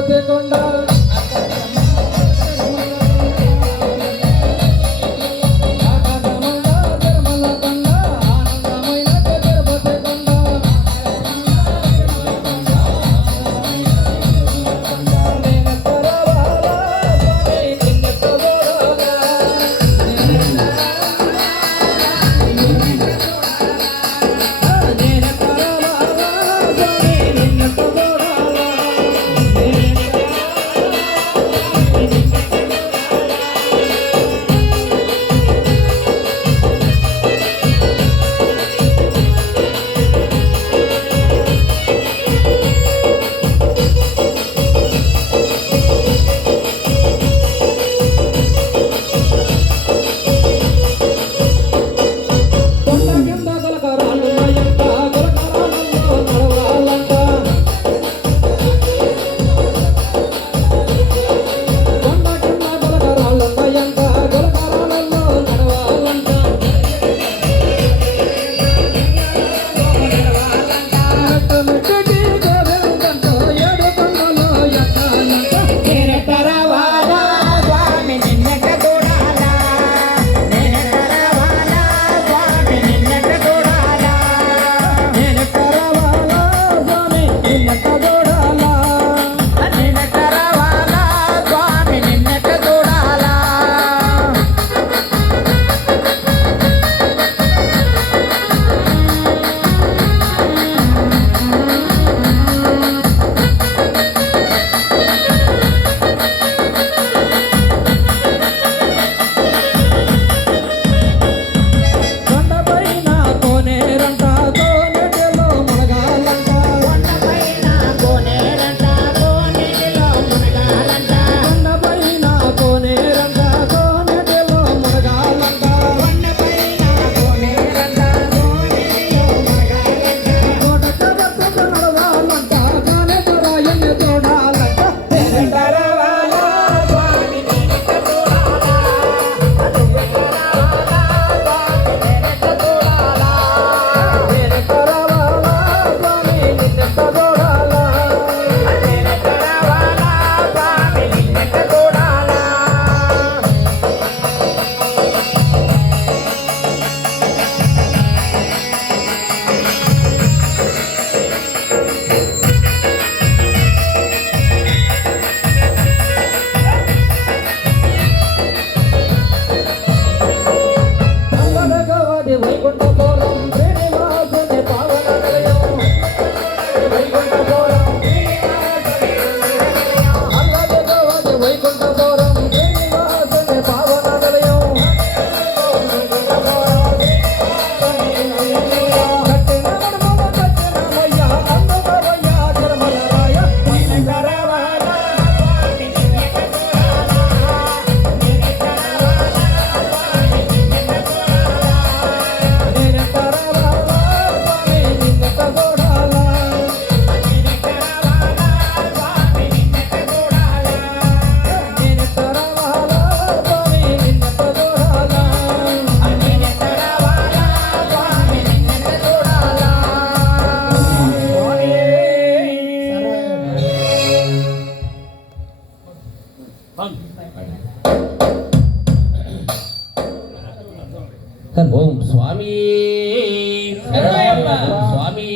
போதே கொண்டாள் ಓಂ ಸ್ವಾಮಿ ಸ್ವಾಮಿ